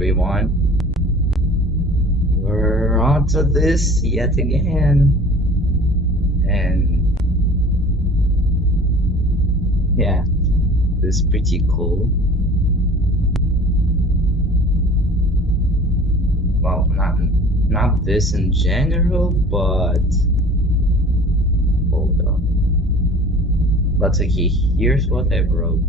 everyone. We're on to this yet again. And yeah, this is pretty cool. Well, not this in general, but hold up. But okay, here's what I wrote.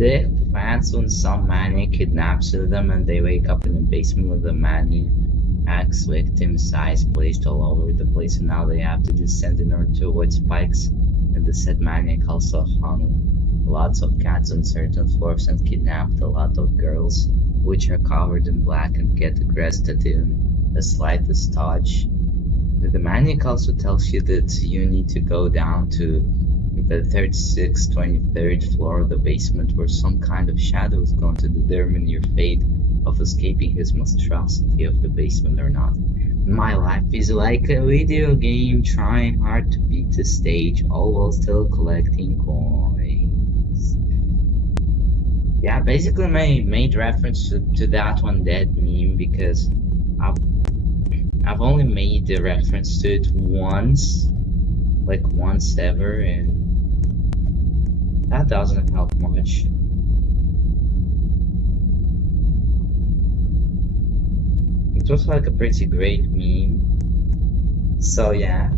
The fans when some maniac kidnaps them and they wake up in the basement with the maniac's victim size placed all over the place, and now they have to descend in order to avoid spikes. And the said maniac also hung lots of cats on certain floors and kidnapped a lot of girls, which are covered in black and get arrested in the slightest touch. The maniac also tells you that you need to go down to the 36th, 23rd floor of the basement, where some kind of shadow is going to determine your fate of escaping his monstrosity of the basement or not. My life is like a video game, trying hard to beat the stage, all while still collecting coins. Yeah, basically I made reference to that one dead meme because I've only made the reference to it once, like once ever, and that doesn't help much. It was like a pretty great meme. So yeah.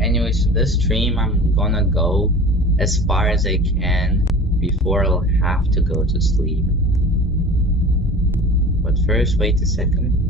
Anyways, this stream I'm gonna go as far as I can before I'll have to go to sleep. But first, wait a second.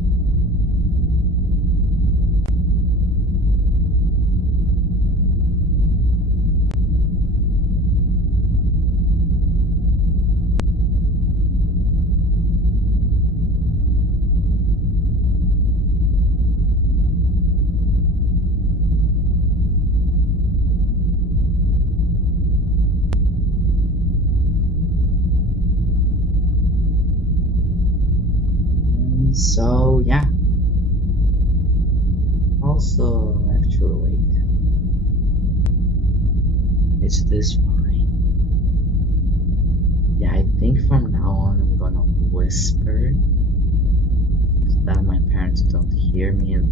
So yeah. Also, actually, wait. Is this fine? Yeah, I think from now on I'm gonna whisper so that my parents don't hear me and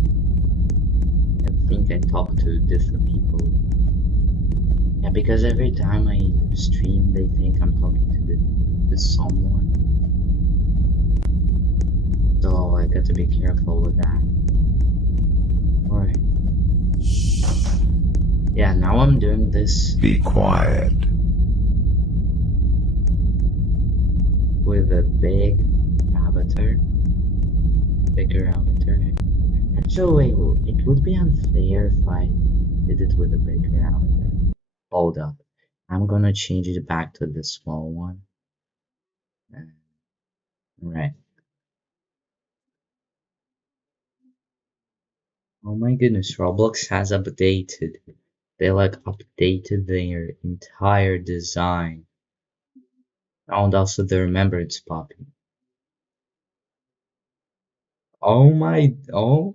think I talk to different people. Yeah, because every time I stream they think I'm talking to someone. So I got to be careful with that. Alright. Yeah, now I'm doing this. Be quiet. With a big avatar. Bigger avatar. Actually, it would be unfair if I did it with a bigger avatar. Hold up. I'm gonna change it back to the small one. Right. Oh my goodness, Roblox has updated. They like updated their entire design. And also the remembrance puppy. Oh my, oh.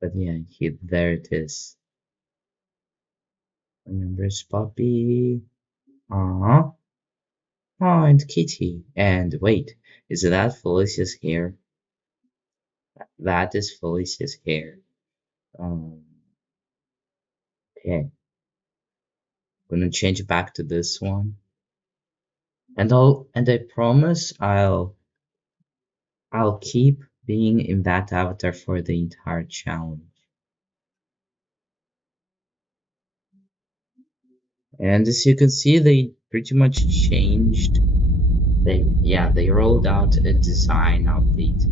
But yeah, there it is. Remembrance puppy. Uh-huh. Oh, and Kitty. And wait, is that Felicia's hair? That is Felicia's hair. Okay. Gonna change back to this one. And I promise I'll keep being in that avatar for the entire challenge. And as you can see, they pretty much changed. They rolled out a design update.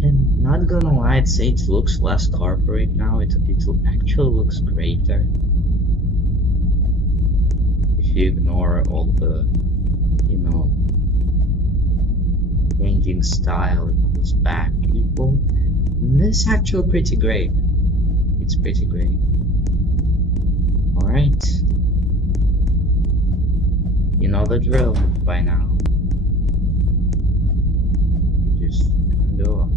And not gonna lie, I'd say it looks less corporate now. It actually looks greater. If you ignore all the, changing style and those back people, this is actually pretty great. It's pretty great. Alright. You know the drill by now. I'm just gonna do it.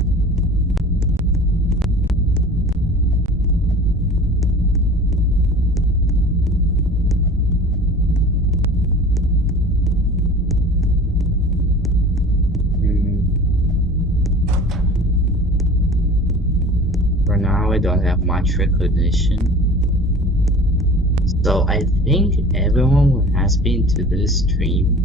don't have much recognition. So I think everyone who has been to this stream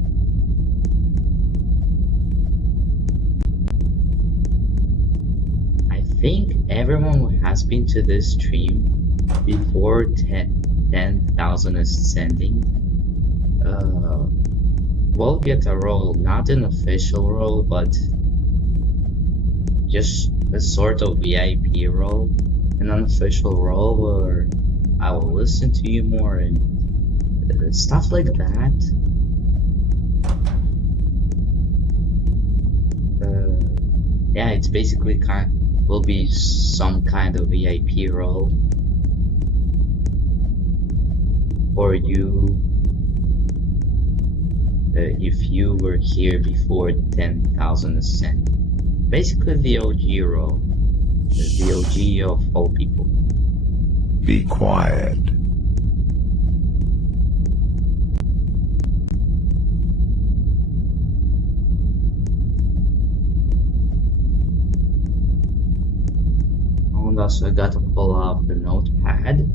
before 10,000 ascending will get a role, not an official role, but just a sort of VIP role, an unofficial role where I will listen to you more and stuff like that. Yeah, it's basically will be some kind of VIP role for you if you were here before 10,000 ascent. Basically the OG role, the OG of all people. Be quiet. And also I gotta pull off the notepad.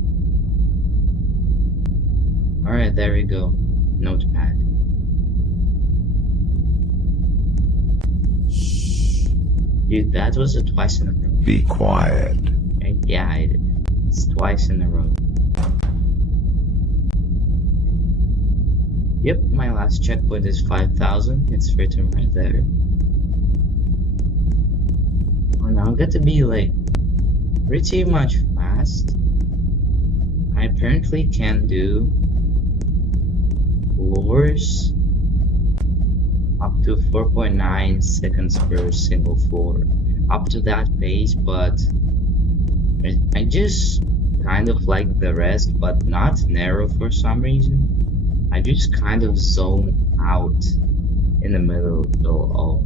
Alright, there we go. Notepad. Dude, that was a twice in a row. Be quiet. Okay, yeah, it's twice in a row. Yep, my last checkpoint is 5,000. It's written right there. Oh, now I'm gonna be like pretty much fast. I apparently can do floors up to 4.9 seconds per single floor, up to that pace, but I just kind of like the rest, but not narrow for some reason. I just kind of zone out in the middle of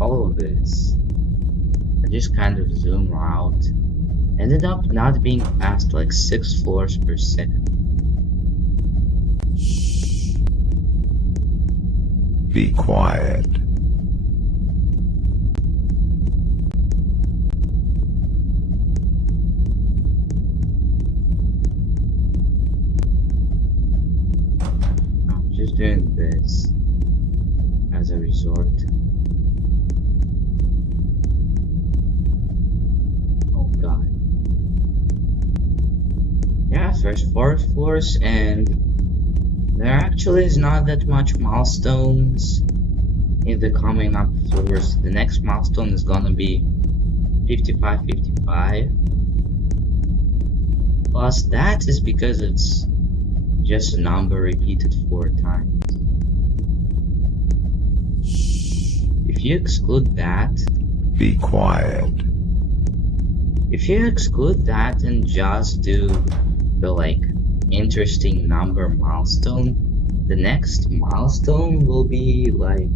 all of this. I just kind of zoom out. Ended up not being past like 6 floors per second. Be quiet. I'm just doing this as a resort. Oh god. Yeah, first 4 floors, and there actually is not that much milestones in the coming up floors. The next milestone is gonna be 55. Plus that is because it's just a number repeated 4 times. If you exclude that, be quiet. If you exclude that and just do the like interesting number milestone, the next milestone will be like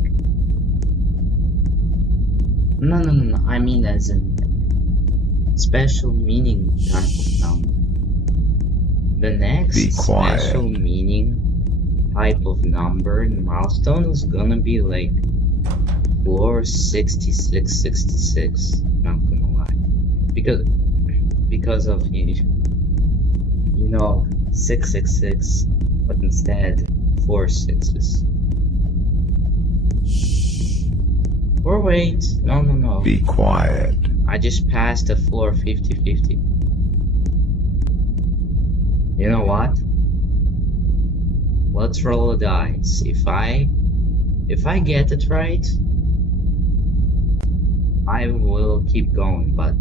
no, I mean as in special meaning type of number. The next special meaning type of number and milestone is gonna be like floor 6666, not gonna lie, because of you know 666, but instead 4 6s. Or wait, no. Be quiet. I just passed the floor 50-50. You know what? Let's roll a dice. If I get it right, I will keep going, but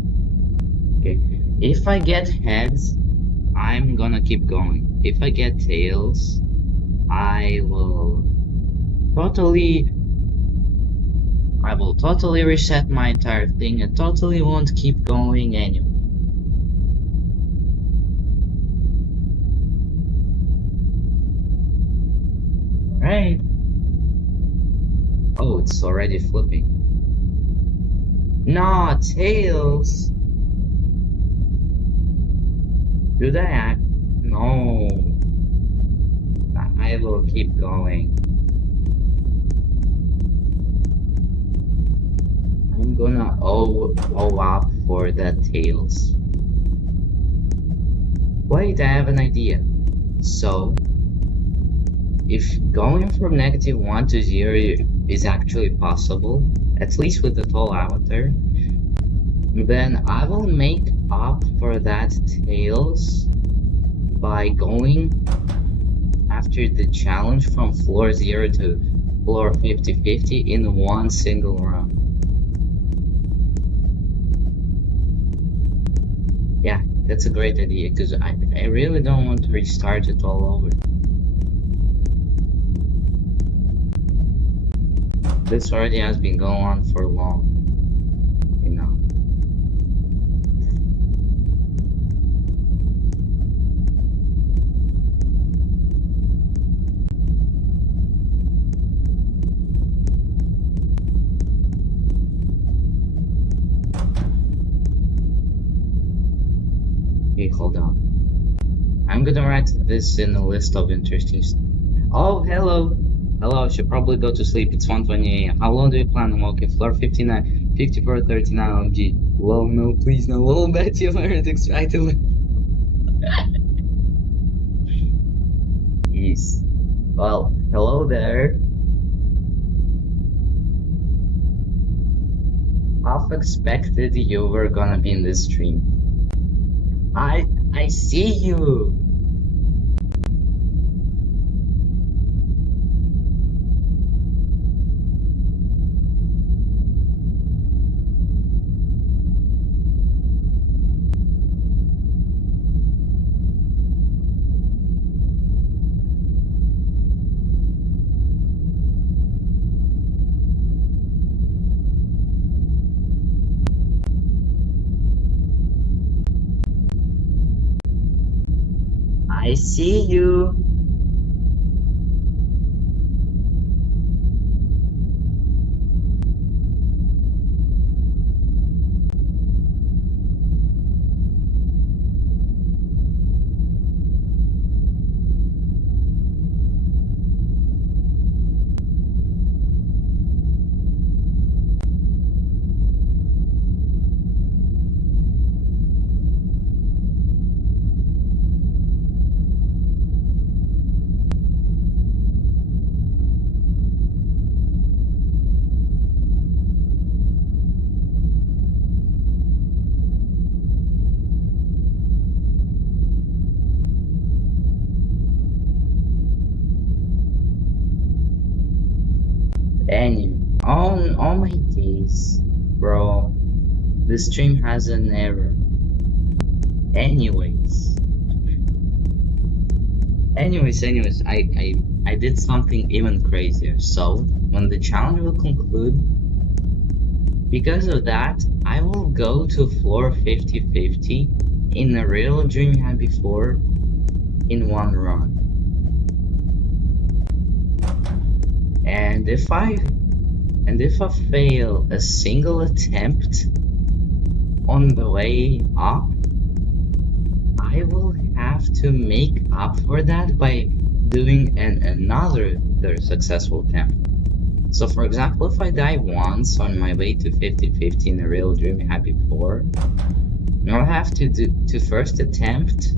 okay. If I get heads, I'm gonna keep going. If I get tails, I will totally reset my entire thing and totally won't keep going anyway. Alright. Oh, it's already flipping. Nah, tails. Should I act? No. I will keep going. I'm gonna O up for the tails. Wait, I have an idea. So, if going from -1 to 0 is actually possible, at least with the tall avatar, then I will make up for that tails by going after the challenge from floor 0 to floor 50-50 in one single run. Yeah, that's a great idea, because I really don't want to restart it all over. This already has been going on for long, you know. Okay, hold on. I'm gonna write this in a list of interesting. Oh, hello! Hello, I should probably go to sleep. It's 1:20 a.m. How long do you plan on walking? Floor 59, 54, 39 OMG. Whoa, no, please, no. Whoa, bet you learned extractively. Yes. Well, hello there. Half expected you were gonna be in this stream. I see you. I see you. And on my days, bro, the stream has an error. Anyways, I did something even crazier. So when the challenge will conclude, because of that, I will go to floor 50-50 in a real dream you had before in one run. And if I fail a single attempt on the way up, I will have to make up for that by doing another successful attempt. So for example, if I die once on my way to 50-50 in a real dream you had before, I'll have to do to first attempt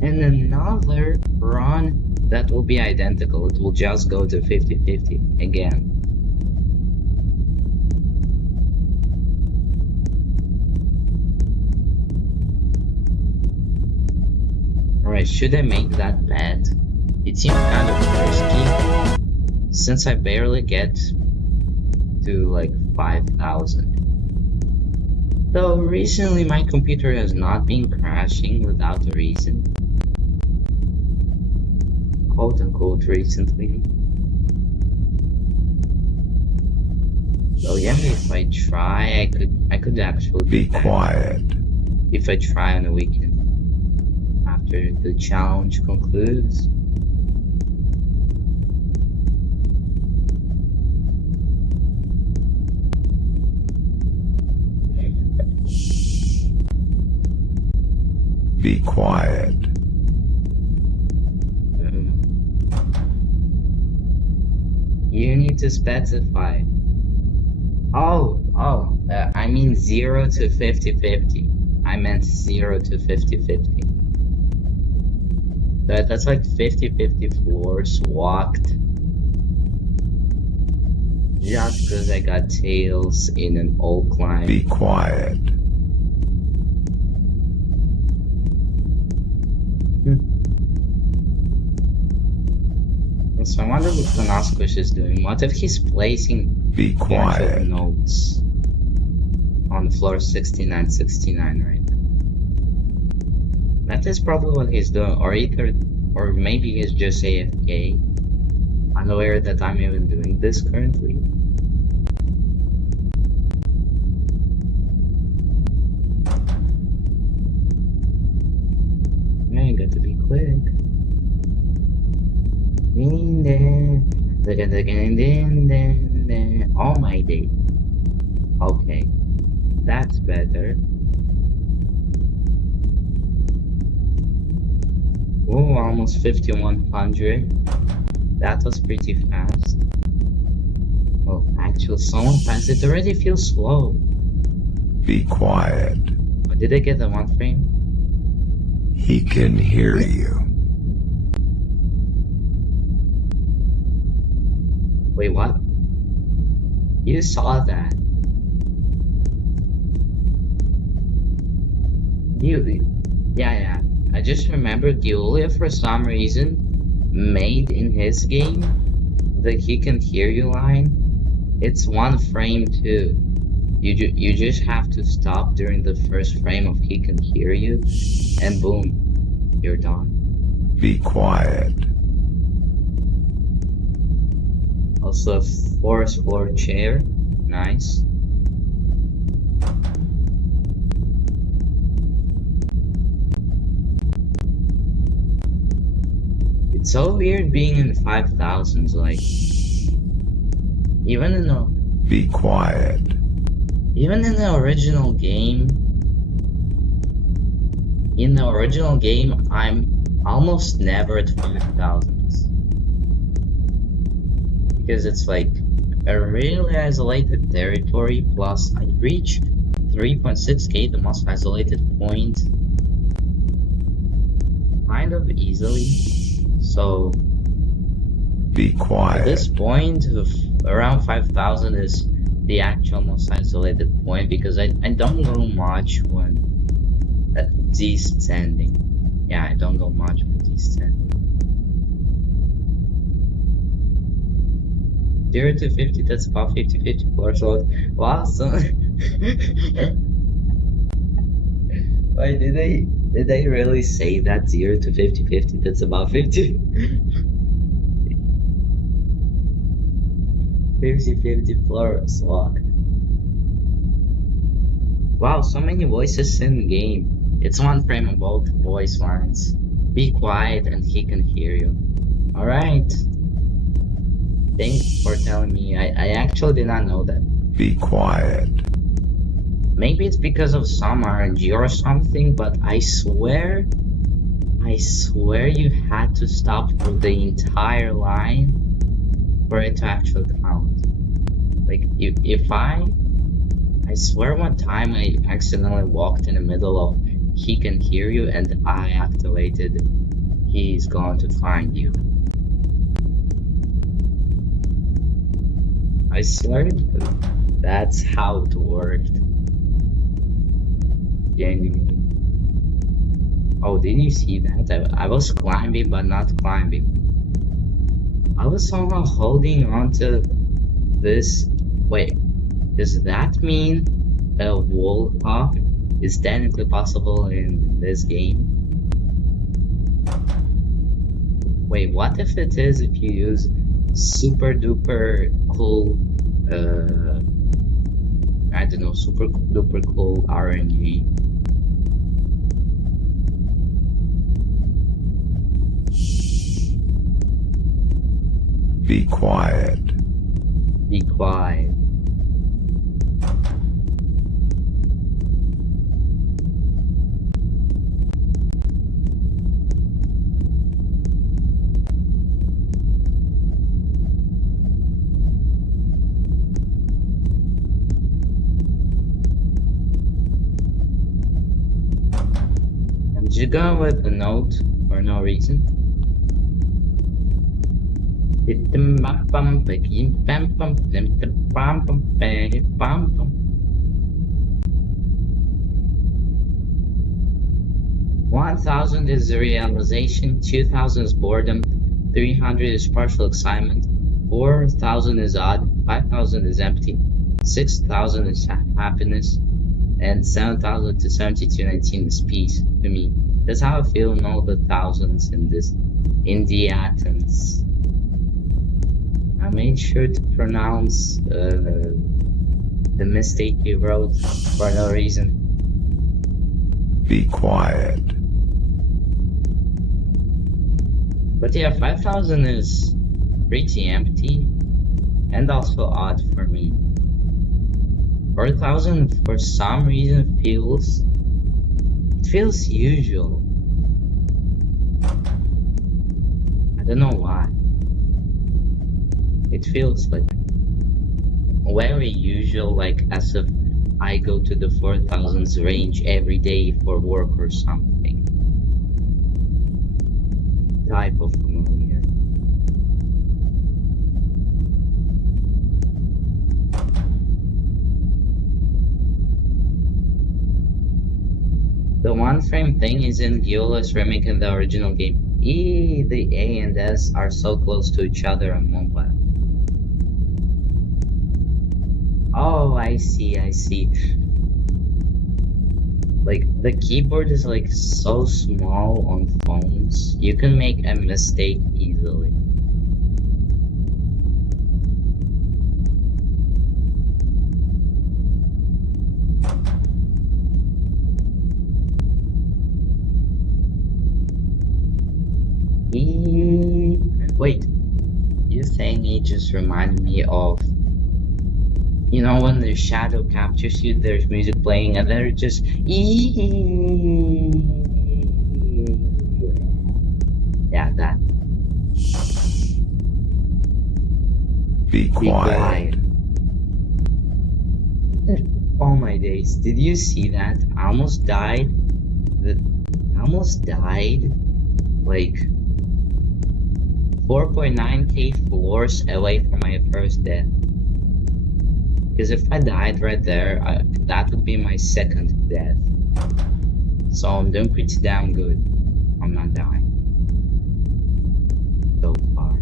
and another run that will be identical. It will just go to 50-50 again. Alright, should I make that bet? It seems kind of risky, since I barely get to like 5,000. Though recently my computer has not been crashing without a reason. Quote unquote recently. So yeah, if I try, I could actually be quiet. If I try on a weekend after the challenge concludes. Be quiet. You need to specify. I mean 0 to 50-50. I meant 0 to 50-50. That's like 50-50 floors walked. Just because I got tails in an old climb. Be quiet. So I wonder what Kanaskush is doing. What if he's placing Be bunch of quiet. notes on floor 69 right now? That is probably what he's doing, or maybe he's just AFK, unaware that I'm even doing this currently. I got to be quick. Oh my day. Okay, that's better. Oh, almost 5100. That was pretty fast. Well, actually, someone fast. It already feels slow. Be quiet. Oh, did I get the 1 frame? He can hear you. Wait, what? You saw that? Yeah. I just remembered Giulia for some reason made in his game the he can hear you line. It's 1 frame too. You just have to stop during the first frame of he can hear you, and boom, you're done. Be quiet. Also a forest floor chair, nice. It's so weird being in 5000s, like even in Be quiet. the original game. In the original game, I'm almost never at 5000s because it's like a really isolated territory. Plus, I reach 3.6k, the most isolated point, kind of easily. So Be at quiet. this point, around 5000 is the actual most isolated point because I don't go much when descending. Yeah, I don't go much when descending. 0 to 50, that's about 50-50 floor slope. Wow, so wait, did they really say that 0 to 50-50, that's about 50? 50-50 floor slot. Wow, so many voices in the game. It's 1 frame of both voice lines. Be quiet and he can hear you. Alright. Thanks for telling me. I actually did not know that. Be quiet. Maybe it's because of some RNG or something, but I swear you had to stop for the entire line for it to actually count. Like, if I swear one time I accidentally walked in the middle of he can hear you and I activated he's going to find you. I swear that's how it worked. Genuinely. Oh, did you see that? I was climbing but not climbing. I was somehow holding onto this. Wait, does that mean a wall hop is technically possible in this game? Wait, what if it is if you use super duper cool, I don't know, super duper cool RNG? Be quiet. Be quiet. I'm just going with a note for no reason. 1000 is the realization, 2000 is boredom, 300 is partial excitement, 4000 is odd, 5000 is empty, 6000 is happiness, and 7000 to 7219 is peace to me. That's how I feel in all the thousands in the atoms. I made sure to pronounce the mistake you wrote for no reason. Be quiet. But yeah, 5000 is pretty empty and also odd for me. 4000 for some reason feels usual. I don't know why. It feels like very usual, like as if I go to the 4000s range every day for work or something. Type of familiar. The one frame thing is in Viola's remake in the original game. The A and S are so close to each other on mobile. Oh, I see. Like, the keyboard is like so small on phones, you can make a mistake easily. Wait, you saying it just reminded me of, you know, when the shadow captures you, there's music playing and they're just yeah, that. Be quiet. Oh my days, did you see that? I almost died. Like 4.9k floors away from my first death. Because if I died right there, that would be my second death. So I'm doing pretty damn good. I'm not dying. So far.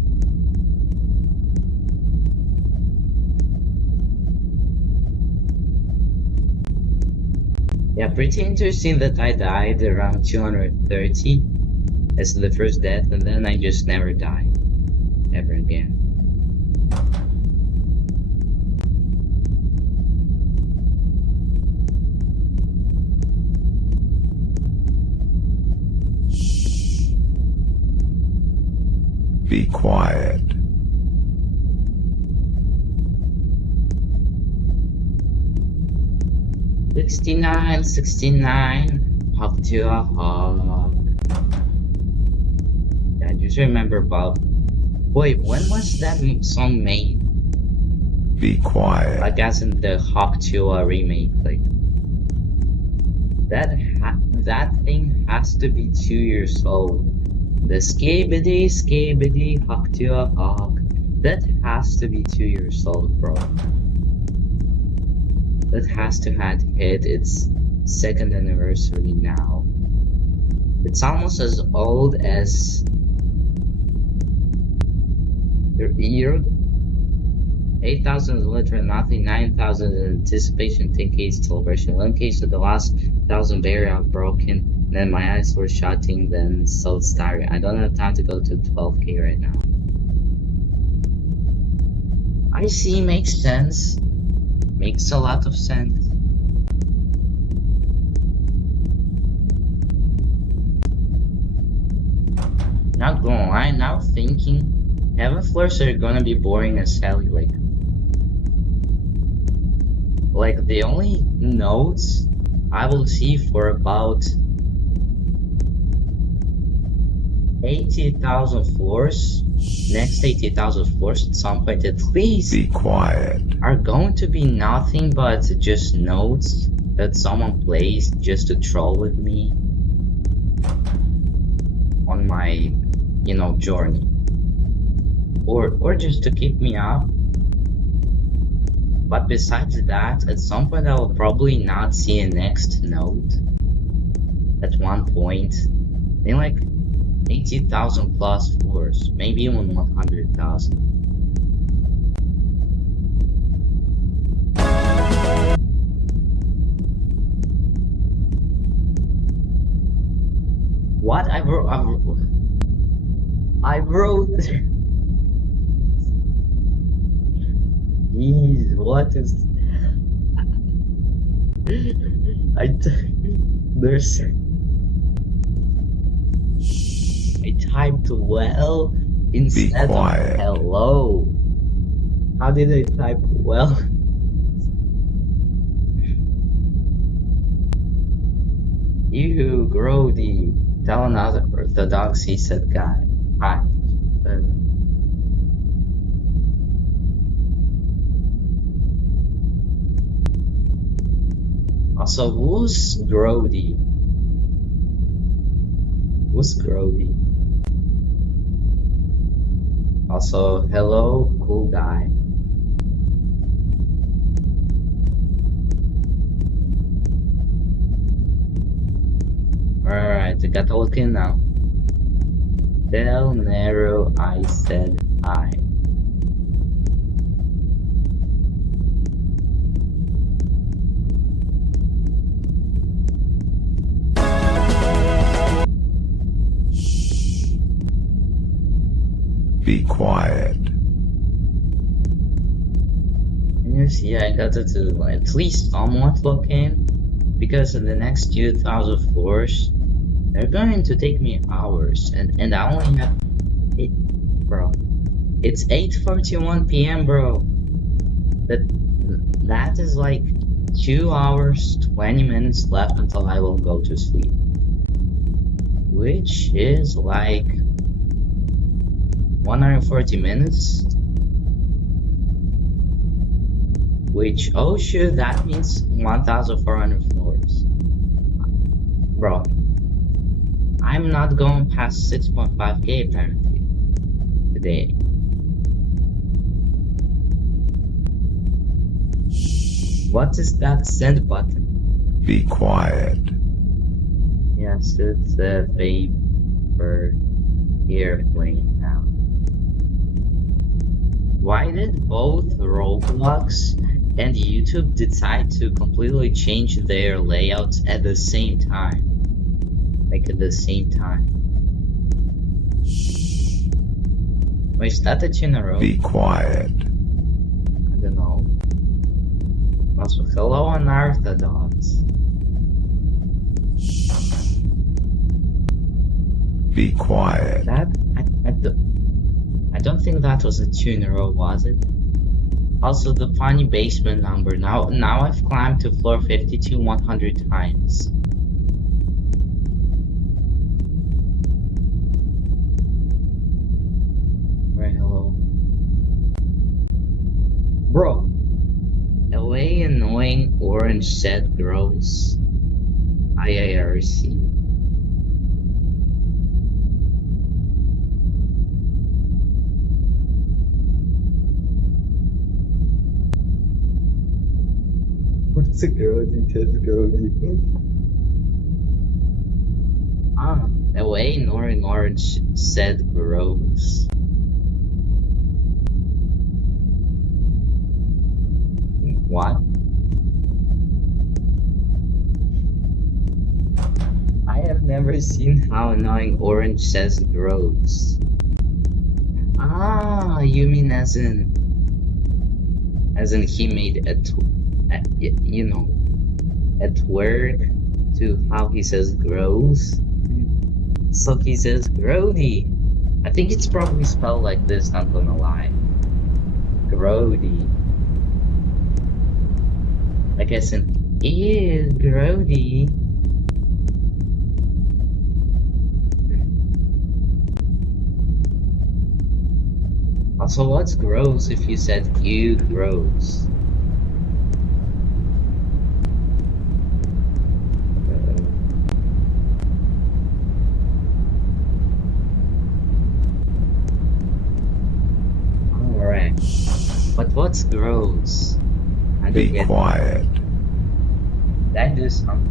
Yeah, pretty interesting that I died around 230 as the first death, and then I just never died. Ever again. Be quiet. $69, hop to a hawk. Yeah, I just remember Bob. Wait, when was that song made? Be quiet. Like as in the Hawk to a remake, like that thing has to be 2 years old. The skibbity hawk to a hawk. That has to be 2 years old, bro. That has to have hit its second anniversary now. It's almost as old as your 8,000 is literally nothing, 9,000 is anticipation, 10k is celebration, 1k so the last 1,000 barrier are broken, then my eyes were shutting, then so starry. I don't have time to go to 12k right now. I see, makes sense. Makes a lot of sense. Not gonna lie, now thinking, heaven floors are gonna be boring as hell, like the only nodes I will see for about 80,000 floors, next 80,000 floors at some point at least, Be quiet. are going to be nothing but just nodes that someone plays just to troll with me on my, journey. Or just to keep me up. But besides that, at some point I will probably not see a next node. At one point, in like 80,000 plus floors, maybe even 100,000. What I wrote? Jeez, what is? There's. I typed well instead of hello. How did I type well? You grody. Tell another orthodoxy said guy. Hi. Also, who's grody? Who's grody? Also, hello, cool guy. Alright, I got to look in now. Del Nero, I said hi. Be quiet. And you see, I got to at least somewhat look in, because in the next 2,000 floors, they're going to take me hours, and I only have it, bro. It's 8:41 p.m., bro. That is like 2 hours, 20 minutes left until I will go to sleep, which is like 140 minutes. Which, oh shoot, that means 1,400 floors. Bro, I'm not going past 6.5k apparently today. What is that send button? Be quiet. Yes, it's a paper airplane now. Why did both Roblox and YouTube decide to completely change their layouts at the same time? Like at the same time. Wait, is that a general? Be quiet. I don't know. Also, hello unorthodox. Be quiet. That I don't think that was a tuner, was it? Also, the funny basement number. Now I've climbed to floor 52 100 times. Right, hello. Bro. The way annoying orange set grows. IIRC. What's a grody? Test grody. Ah, the way annoying orange said grows. What? I have never seen how annoying orange says grows. Ah, you mean as in he made a at work to how he says grows. So he says grody. I think it's probably spelled like this, not gonna lie. Grody. I guess in ew, grody. Also, what's gross if you said ew, gross? correct. But what's gross? I don't Be get quiet. Did I do something?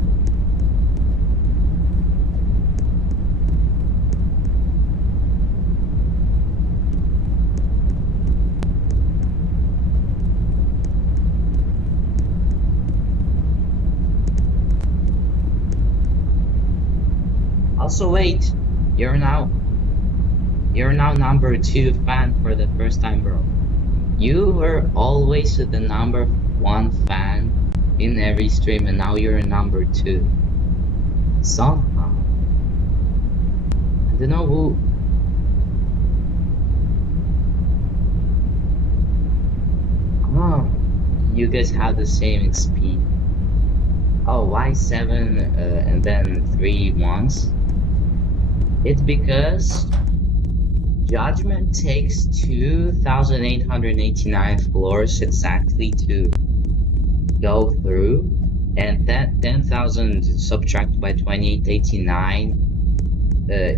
Also, wait. You're now number 2 fan for the first time, bro. You were always the number 1 fan in every stream, and now you're number 2. Somehow. I don't know who. Oh, you guys have the same XP. Oh, why 7 and then 3 once? It's because Judgment takes 2,889 floors exactly to go through, and that 10,000 subtracted by 2889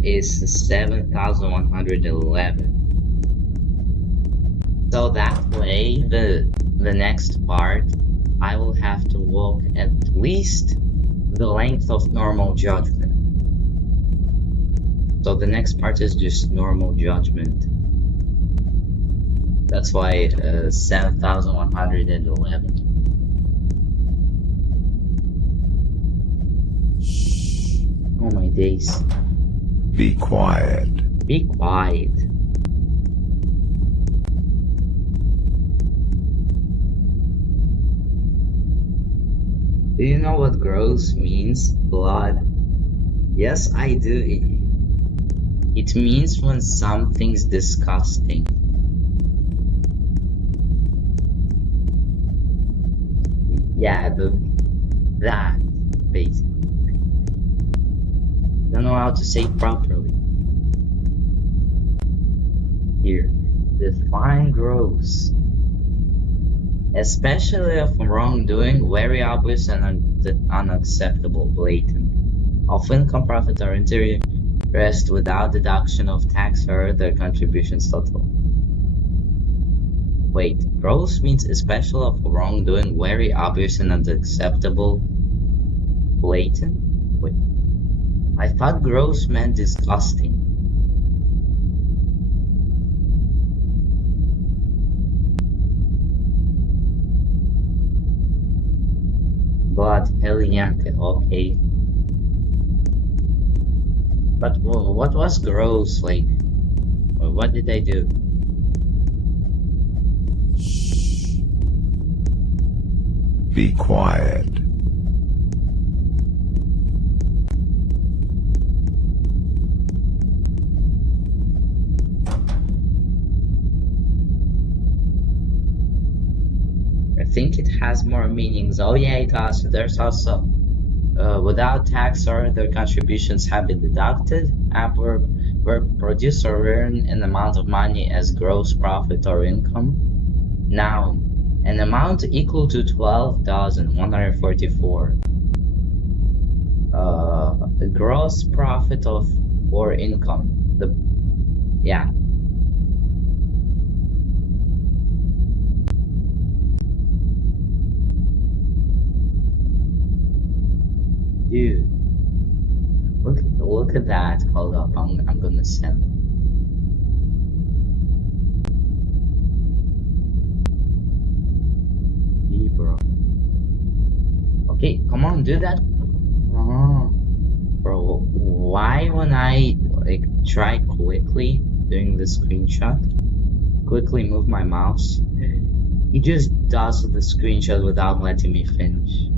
is 7,111. So that way, the next part, I will have to walk at least the length of normal Judgment. So the next part is just normal Judgment. That's why 7,111. Oh my days. Be quiet. Be quiet. Do you know what gross means? Blood. Yes, I do. It means when something's disgusting. Yeah, that, basically. Don't know how to say it properly. Here, define gross. Especially of wrongdoing, very obvious and unacceptable, blatant. Of income, profit, or interest without deduction of tax or other contributions total. Wait, gross means especially of wrongdoing, very obvious and unacceptable, blatant? Wait, I thought gross meant disgusting. But Heliante, okay. But what was gross? Like, what did I do? Be quiet. I think it has more meanings. Oh yeah, it does. There's also without tax or other contributions have been deducted, where produce or earn an amount of money as gross profit or income. Now, an amount equal to 12,144. The gross profit of or income. Yeah. Dude, look at that. Hold up, I'm gonna send it. Yeah, bro. Okay, come on, do that. Bro, why when I like try quickly doing the screenshot, quickly move my mouse, it just does the screenshot without letting me finish.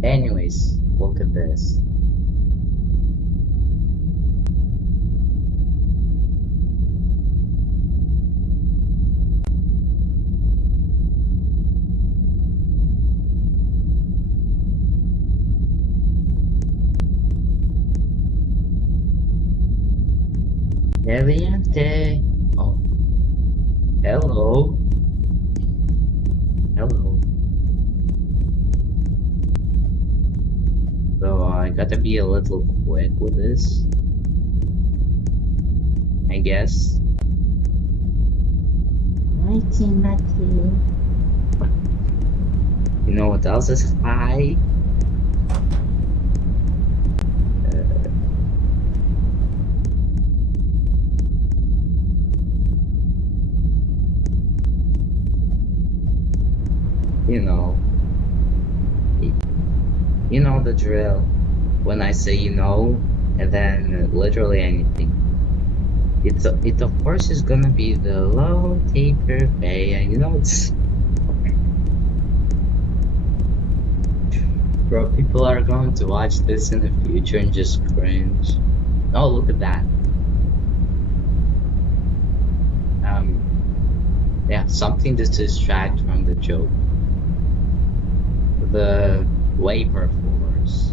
Anyways, look at this. Eliante. Oh. Hello. Hello. So I gotta be a little quick with this, I guess. Hi, Timothy. You know what else is hi? You know, you know the drill. When I say you know, and then literally anything. It of course is gonna be the low taper bay. You know it's. Bro, people are going to watch this in the future and just cringe. Oh, look at that. Yeah, something to distract from the joke. The vapor floors.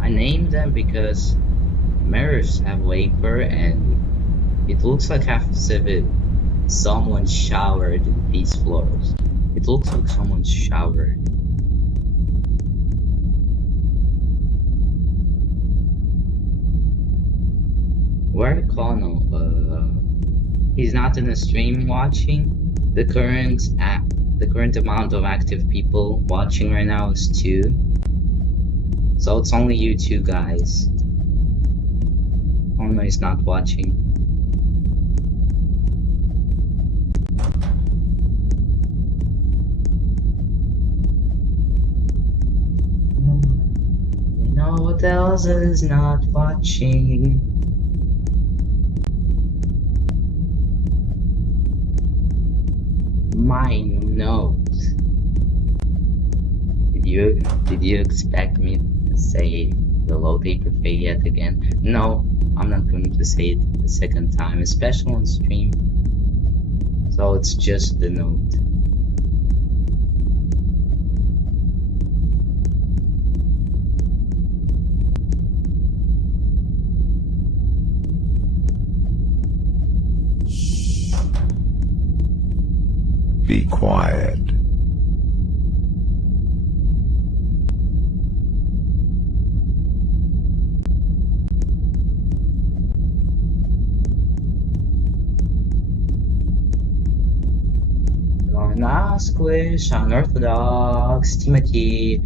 I named them because mirrors have vapor and it looks like as if someone showered in these floors. It looks like someone showered. Where Connell? He's not in the stream watching. The current amount of active people watching right now is 2. So it's only you 2 guys. Oh no, he's not watching. You know what else is not watching? My notes. Did you expect me to say the low taper fade yet again? No, I'm not going to say it the second time, especially on stream. So it's just the note. Be quiet. Gonna squish unorthodox Timothy.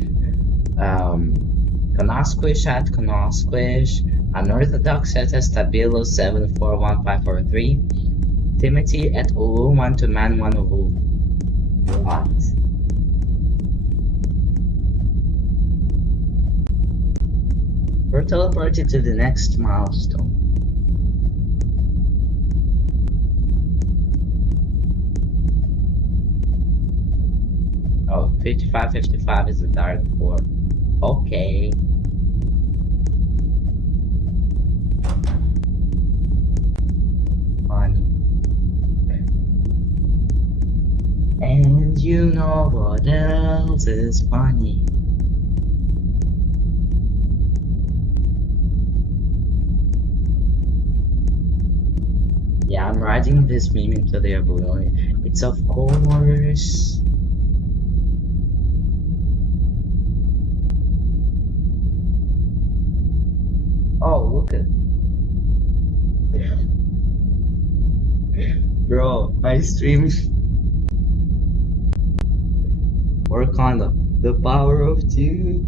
Gonna squish at gonna squish unorthodox at stabilo 741543. Timothy at Ulu 1 to man 1 Ulu. What? We're teleported to the next milestone. Oh, 5555 is the dark 4. Okay. Funny. And you know what else is funny? Yeah, I'm writing this meme into the oblivion. It's of course. Oh, look at. Bro, my stream. Work on the power of 2.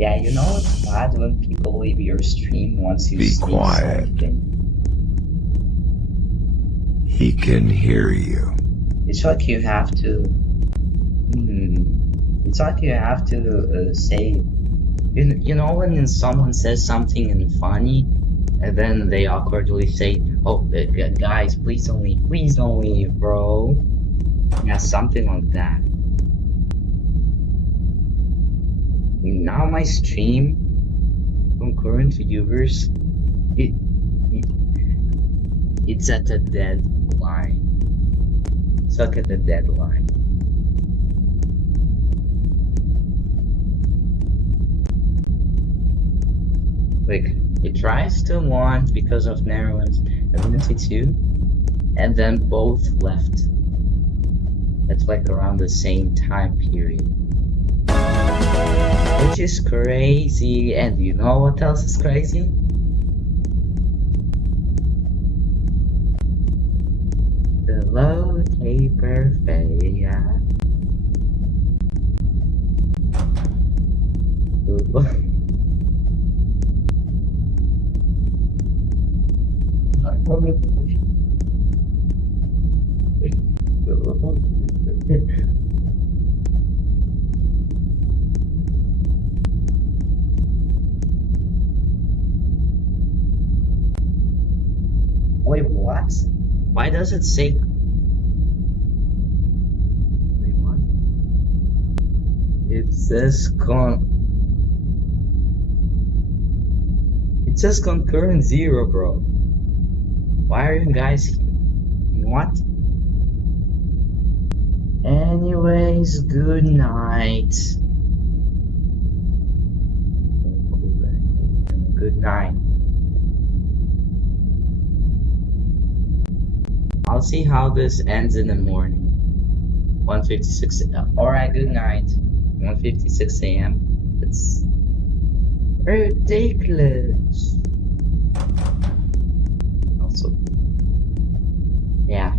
Yeah, you know it's bad when people leave your stream once you Be say quiet. something. He can hear you. It's like you have to. It's like you have to say. You know when someone says something funny, and then they awkwardly say, "Oh, guys, please don't leave, bro." Yeah, something like that. Now my stream from current viewers, It's at a deadline. Stuck at the deadline. Like, it tries to want because of Narrow's ability too, and then both left. That's like around the same time period. Which is crazy, and you know what else is crazy? The low taper fade. Wait, what? Why does it say? Wait, what? It says It says concurrent 0, bro. Why are you guys? What? Anyways, good night. Good night. I'll see how this ends in the morning. 1:56 a.m. Alright, good night. 1:56 a.m. It's ridiculous. Also, yeah.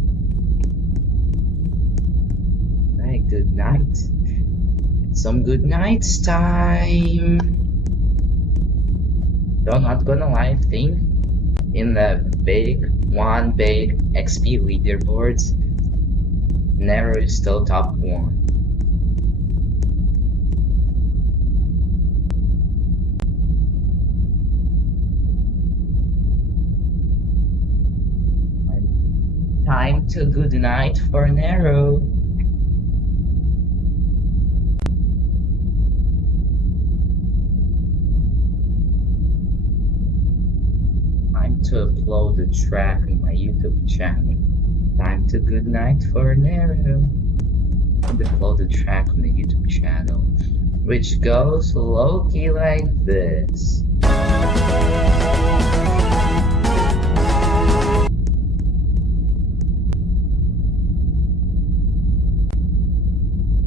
Alright, good night. Some good nights time. Though I'm not gonna lie, I think in the big XP leaderboards, Nero is still top 1. Time to good night for Nero. Time to upload the track on my YouTube channel. Time to good night for Nero. And upload the track on the YouTube channel, which goes low-key like this.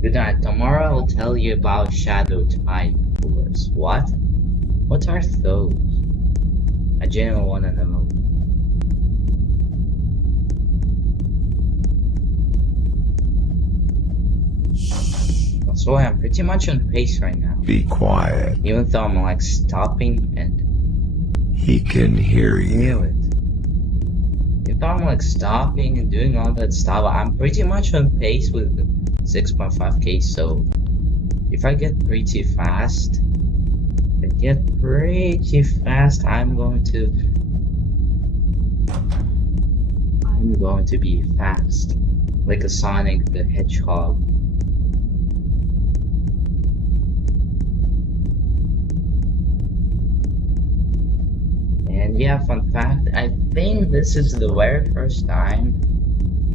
Good night. Tomorrow I'll tell you about shadow type coolers. What? What are those? I genuinely wanna know. So I'm pretty much on pace right now. Be quiet. Even though I'm like stopping and He can hear knew you. it. If I'm like stopping and doing all that stuff, I'm pretty much on pace with 6.5k. So if I get pretty fast, I'm going to be fast, like a Sonic the Hedgehog. And yeah, fun fact, I think this is the very first time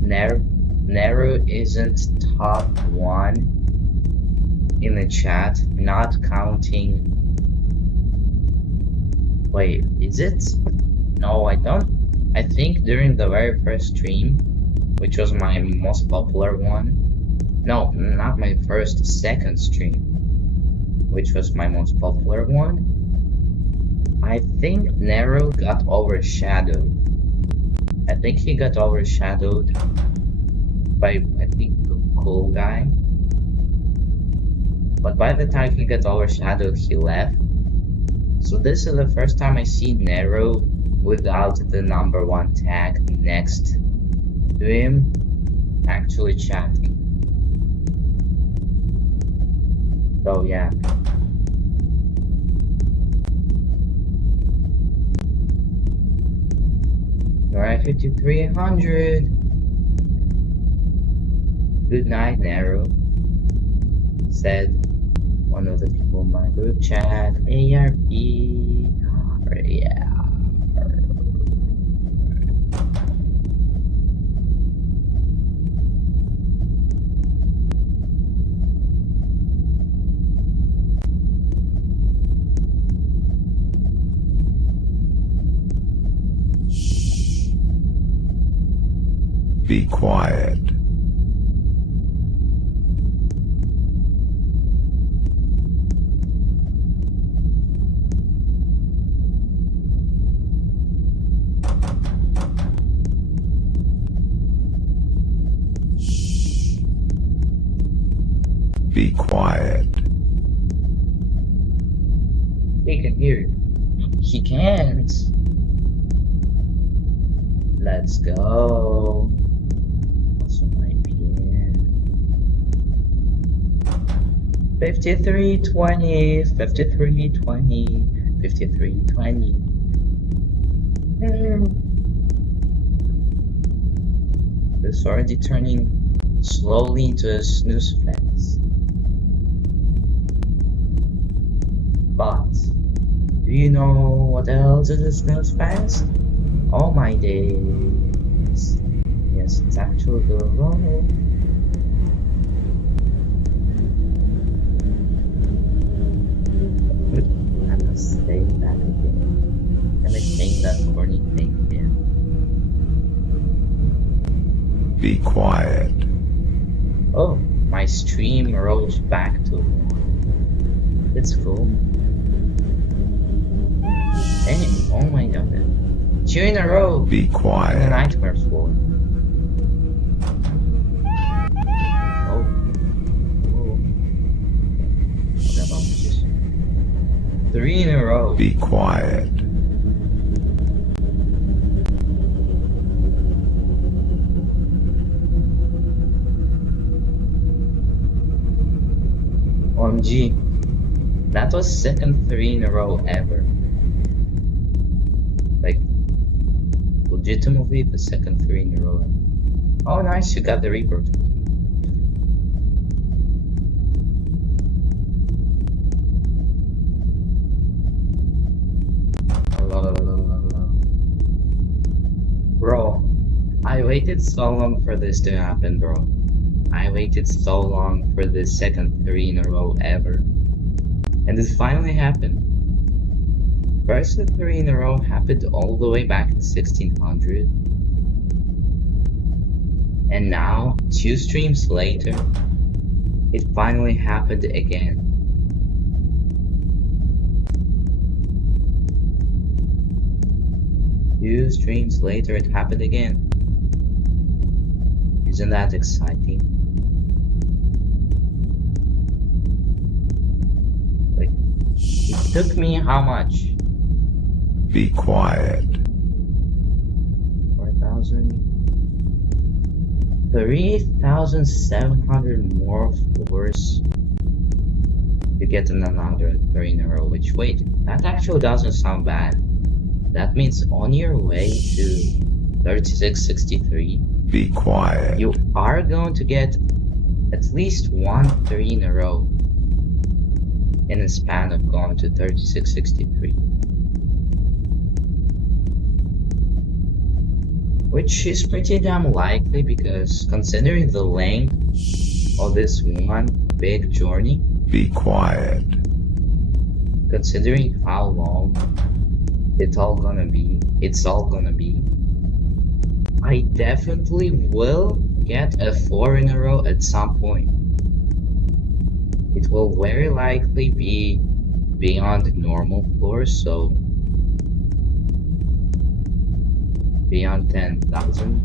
Nero isn't top 1 in the chat, not counting. Wait, is it? No, I don't. I think during the very first stream, which was my most popular one. No, not my first, second stream, which was my most popular one. I think Nero got overshadowed. I think he got overshadowed by, I think, Cool Guy. But by the time he got overshadowed, he left. So this is the first time I see Nero without the number 1 tag next to him actually chatting. So yeah. Alright, 5300. Good night, Nero, said one of the people in my group chat. ARP. Yeah. Be quiet. Be quiet. He can hear you. He can't. Let's go. Also 9 p.m. 53:20, 53:20, 53:20. It's already turning slowly into a snooze fest. But do you know what else is a snooze fest? Oh my days. Yes, it's actually the roll. I must say that again. Am I saying that corny thing again? Be quiet. Oh, my stream rose back to 1. It's cool. Hey, oh my god. 2 in a row! Be In the quiet. nightmare floor. Oh. Oh. What about this? 3 in a row. Be quiet. OMG. That was second 3 in a row ever. Like, legitimately the second 3 in a row. Oh nice, you got the Reaper. Bro, I waited so long for this to happen, bro. I waited so long for this second 3 in a row ever. And it finally happened. First 3 in a row happened all the way back in 1600. And now, 2 streams later, it finally happened again. Two streams later, it happened again. Isn't that exciting? Like, it took me how much? Be quiet. 4,000? 3,700 more floors to get another 3 in a row, which, wait, that actually doesn't sound bad. That means on your way to 3663, Be quiet. you are going to get at least 1 3 in a row in a span of going to 3663. Which is pretty damn likely because considering the length of this one big journey, Be quiet. considering how long it's all gonna be, I definitely will get a 4 in a row at some point. It will very likely be beyond normal floors, so beyond 10,000.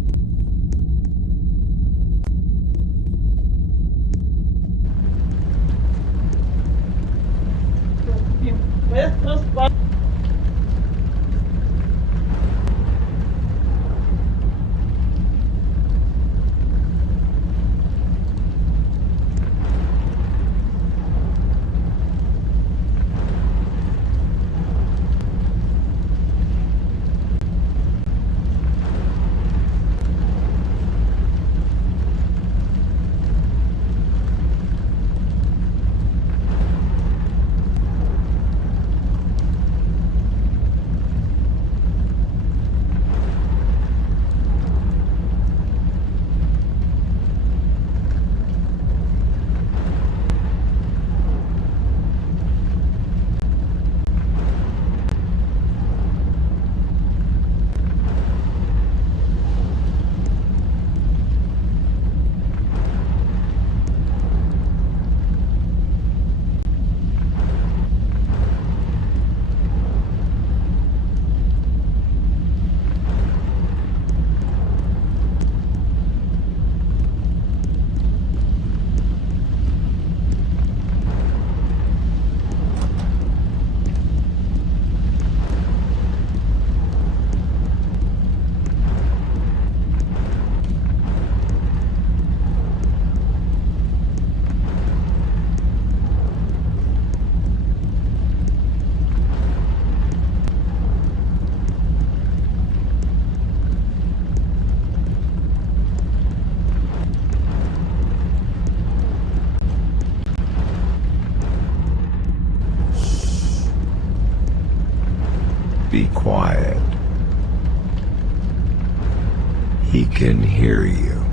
Be quiet. He can hear you.